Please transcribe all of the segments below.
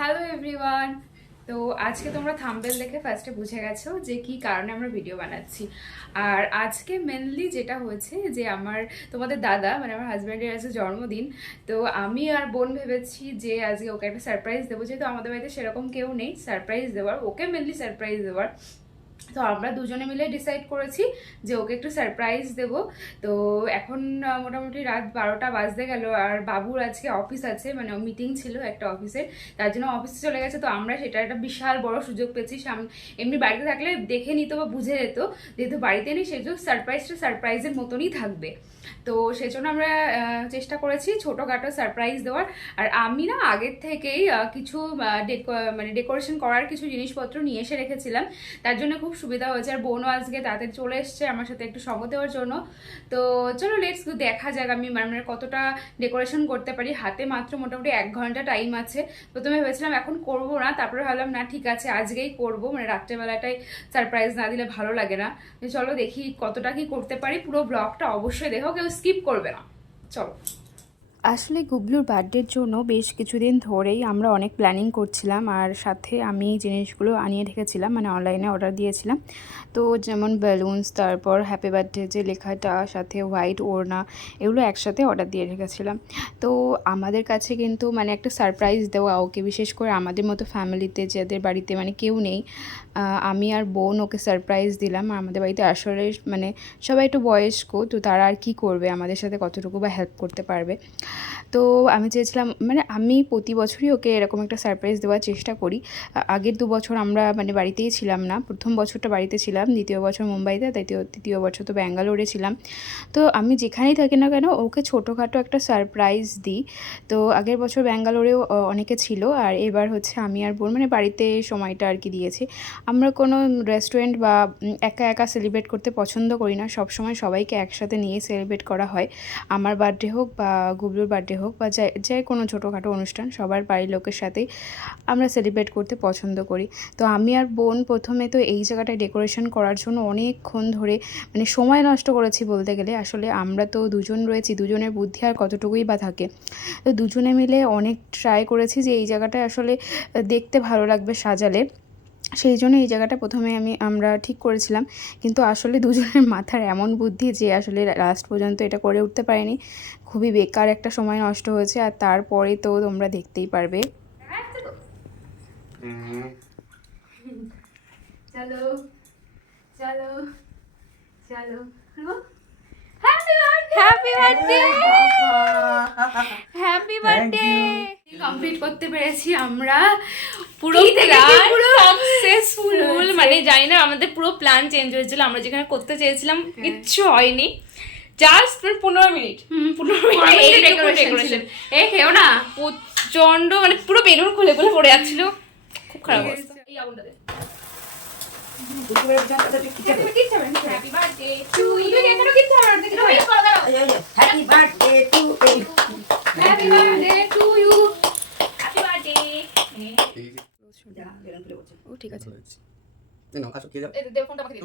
Hello everyone. তো আজকে তোমরা থাম্বনেল দেখে ফার্স্টে বুঝে গেছো যে কি কারণে আমরা ভিডিও বানাচ্ছি। আর আজকে মেনলি যেটা হয়েছে যে তোমাদের দাদা মানে আমার হাজব্যান্ডের আজকে জন্মদিন। তো আমি আর বোন ভেবেছি যে আজকে ওকে একটা সারপ্রাইজ দেবো, যেহেতু আমাদের বাড়িতে সেরকম কেউ নেই সারপ্রাইজ দেওয়ার, ওকে মেনলি সারপ্রাইজ দেওয়ার। তো আমরা দুজনে মিলে ডিসাইড করেছি যে ওকে একটু সারপ্রাইজ দেব। তো এখন মোটামুটি রাত 12টা বাজতে গেল, আর বাবুর আজকে অফিস আছে, মানে মিটিং ছিল একটা অফিসে, তার জন্য অফিসে চলে গেছে। তো আমরা সেটা একটা বিশাল বড় সুযোগ পেয়েছি। এমনি বাড়িতে থাকলে দেখে নিত বা বুঝে যেত, যেহেতু বাড়িতে নেই সেই জন্য সারপ্রাইজটা সারপ্রাইজের মতনই থাকবে। তো সেজন্য আমরা চেষ্টা করেছি ছোটোখাটো সারপ্রাইজ দেওয়ার। আর আমি না আগের থেকেই কিছু মানে ডেকোরেশন করার কিছু জিনিসপত্র নিয়ে এসে রেখেছিলাম, তার জন্য খুব সুবিধা হয়েছে। আর বোনও আজকে তাড়াতাড়ি চলে এসছে আমার সাথে একটু সঙ্গ দেওয়ার জন্য। তো চলো লেটস দেখা যাক আমি মানে কতটা ডেকোরেশন করতে পারি। হাতে মাত্র মোটামুটি 1 ঘন্টা টাইম আছে। প্রথমে ভেবেছিলাম এখন করবো না, তারপরে ভাবলাম না ঠিক আছে আজকেই করবো, মানে রাত্রেবেলাটাই সারপ্রাইজ না দিলে ভালো লাগে না। চলো দেখি কতটা কি করতে পারি। পুরো ব্লগটা অবশ্যই দেখো, কেউ স্কিপ করবে না। চলো। আসলে গুবলুর বার্থডের জন্য বেশ কিছুদিন ধরেই আমরা অনেক প্ল্যানিং করছিলাম, আর সাথে আমি জিনিসগুলো আনিয়ে রেখেছিলাম, মানে অনলাইনে অর্ডার দিয়েছিলাম। তো যেমন বেলুনস, তারপর হ্যাপি বার্থডে যে লেখাটা, সাথে হোয়াইট ওড়না, এগুলো একসাথে অর্ডার দিয়ে রেখেছিলাম। তো আমাদের কাছে কিন্তু মানে একটা সারপ্রাইজ দেওয়া ওকে, বিশেষ করে আমাদের মতো ফ্যামিলিতে যাদের বাড়িতে মানে কেউ নেই, আমি আর বোন ওকে সারপ্রাইজ দিলাম। আর আমাদের বাড়িতে আসলে মানে সবাই একটু বয়স্ক, তো তারা আর কি করবে, আমাদের সাথে কতটুকু বা হেল্প করতে পারবে। তো আমি চেয়েছিলাম, মানে আমি প্রতি বছরই ওকে এরকম একটা সারপ্রাইজ দেওয়ার চেষ্টা করি। আগের 2 বছর আমরা মানে বাড়িতেই ছিলাম না, প্রথম বছরটা বাড়িতে ছিলাম, দ্বিতীয় বছর মুম্বাইতে, তৃতীয় বছর তো ব্যাঙ্গালোরে ছিলাম। তো আমি যেখানেই থাকি না কেন ওকে ছোটোখাটো একটা সারপ্রাইজ দিই। তো আগের বছর ব্যাঙ্গালোরেও অনেকে ছিল, আর এবার হচ্ছে আমি আর বোন মানে বাড়িতে সময়টা আর কি দিয়েছি। আমরা কোনো রেস্টুরেন্ট বা একা একা সেলিব্রেট করতে পছন্দ করি না, সবসময় সবাইকে একসাথে নিয়ে সেলিব্রেট করা হয়। আমার বার্থডে হোক বা গুবলুর বার্থডে হোক বা যে কোনো ছোটোখাটো অনুষ্ঠান, সবার বাড়ির লোকের সাথেই আমরা সেলিব্রেট করতে পছন্দ করি। তো আমি আর বোন প্রথমে তো এই জায়গাটায় ডেকোরেশন করার জন্য অনেকক্ষণ ধরে মানে সময় নষ্ট করেছি বলতে গেলে। আসলে আমরা তো দুজন রয়েছি, দুজনের বুদ্ধি আর কতটুকুই বা থাকে। তো দুজনে মিলে অনেক ট্রাই করেছি যে এই জায়গাটায় আসলে দেখতে ভালো লাগবে সাজালে, সেই জন্য এই জায়গাটা প্রথমে আমরা ঠিক করেছিলাম। কিন্তু আসলে দুজনের মাথার এমন বুদ্ধি যে আসলে লাস্ট পর্যন্ত এটা করে উঠতে পারিনি। খুবই বেকার একটা সময় নষ্ট হয়েছে, আর তারপরে তো তোমরা দেখতেই পারবে। চলো চলো চলো। Happy birthday, happy birthday. Complete করতে পেরেছি আমরা, পুরো সাকসেসফুল। মানে জানি না, আমাদের পুরো প্ল্যান চেঞ্জ হয়েছিল। আমরা যেখানে করতে চেয়েছিলাম কিচ্ছু হয়নি, জাস্ট 15 মিনিট 15 মিনিট ডেকোরেশন। এ খেও না, প্রচন্ড মানে পুরো বেলুন খুলে খুলে পড়ে যাচ্ছিল, খুব খারাপ অবস্থা। এই আগুনটা দে। Happy birthday to you. এখানে কিচ্ছু হবে না, happy birthday to you. Happy birthday to you. Happy birthday. ও ঠিক আছে। এই দে ফোনটা আমাকে দে।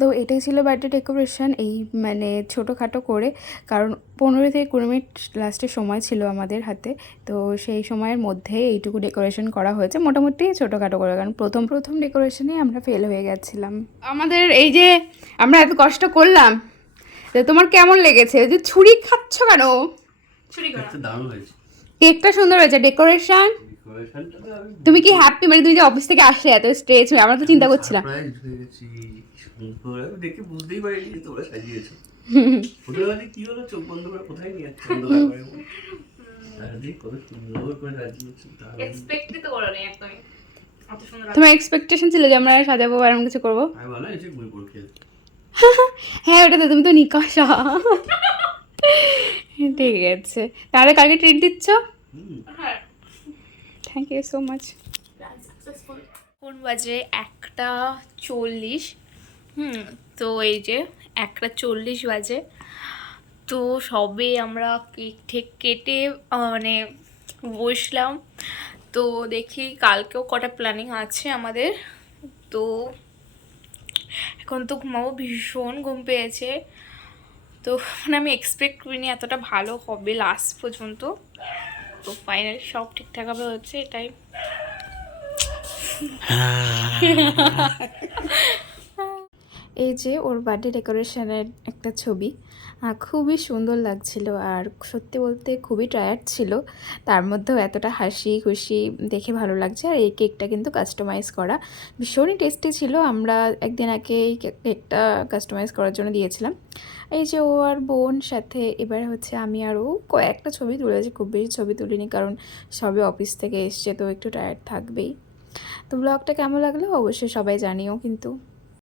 তো এটাই ছিল বার্থডে ডেকোরেশন, এই মানে ছোটোখাটো করে, কারণ 15 থেকে 20 মিনিট লাস্টে সময় ছিল আমাদের হাতে। তো সেই সময়ের মধ্যে এইটুকু ডেকোরেশন করা হয়েছে, মোটামুটি ছোটোখাটো করে, কারণ প্রথম ডেকোরেশনে আমরা ফেল হয়ে গেছিলাম। আমাদের এই যে আমরা এত কষ্ট করলাম, তো তোমার কেমন লেগেছে? যে ছুরি খাচ্ছ কেন? চুরি করা কেকটা সুন্দর হয়েছে, ডেকোরেশন। তুমি কি হ্যাপি? মানে তুমি যে অফিস থেকে আসলে এত স্ট্রেস, আমরা তো চিন্তা করছিলাম। দেখে বুঝতেই পারিনি তোমরা সাজিয়েছো। ওটা কি হলো, চোখ বন্ধ করে কোথায় নিয়ে যাচ্ছে কত সুন্দর করে সাজিয়েছো। এক্সপেক্টই তো করো না একদমই এত সুন্দর। তোমার এক্সপেকটেশন ছিল যে আমরা সাজাবো আর এমন কিছু করবো? আমি ভালো এসে বই পড় খেয়ে হ্যাঁ ওটা তো, তুমি তো নিকাশা। ঠিক আছে, তাহলে কালকে ট্রিট দিচ্ছ? হ্যাঁ, thank you so much. Successful. কোন বাজে 1:40। তো এই যে 1:40 বাজে। তো সবে আমরা কেক ঠেক কেটে মানে বসলাম। তো দেখি কালকেও কটা প্ল্যানিং আছে আমাদের। তো এখন তো ঘুমাবো, ভীষণ ঘুম পেয়েছে। তো মানে আমি এক্সপেক্ট করিনি এতটা ভালো হবে লাস্ট পর্যন্ত। তো ফাইনালি সব ঠিকঠাকভাবে হচ্ছে, এটাই। এই যে ওর বার্থডে ডেকোরেশনের একটা ছবি, খুবই সুন্দর লাগছিল আর সত্যি বলতে খুবই টায়ার্ড ছিল, তার মধ্যেও এতটা হাসি খুশি দেখে ভালো লাগছে। আর এই কেকটা কিন্তু কাস্টমাইজ করা, ভীষণই টেস্টি ছিল। আমরা একদিন আগে এই কেকটা কাস্টমাইজ করার জন্য দিয়েছিলাম। এই যে ও আর বোন সাথে, এবার হচ্ছে আমি আর ও কয়েকটা ছবি তুলেছি, খুব বেশি ছবি তুলিনি কারণ সবে অফিস থেকে এসছে তো একটু টায়ার্ড থাকবেই। তো ব্লগটা কেমন লাগলো অবশ্যই সবাই জানিও কিন্তু।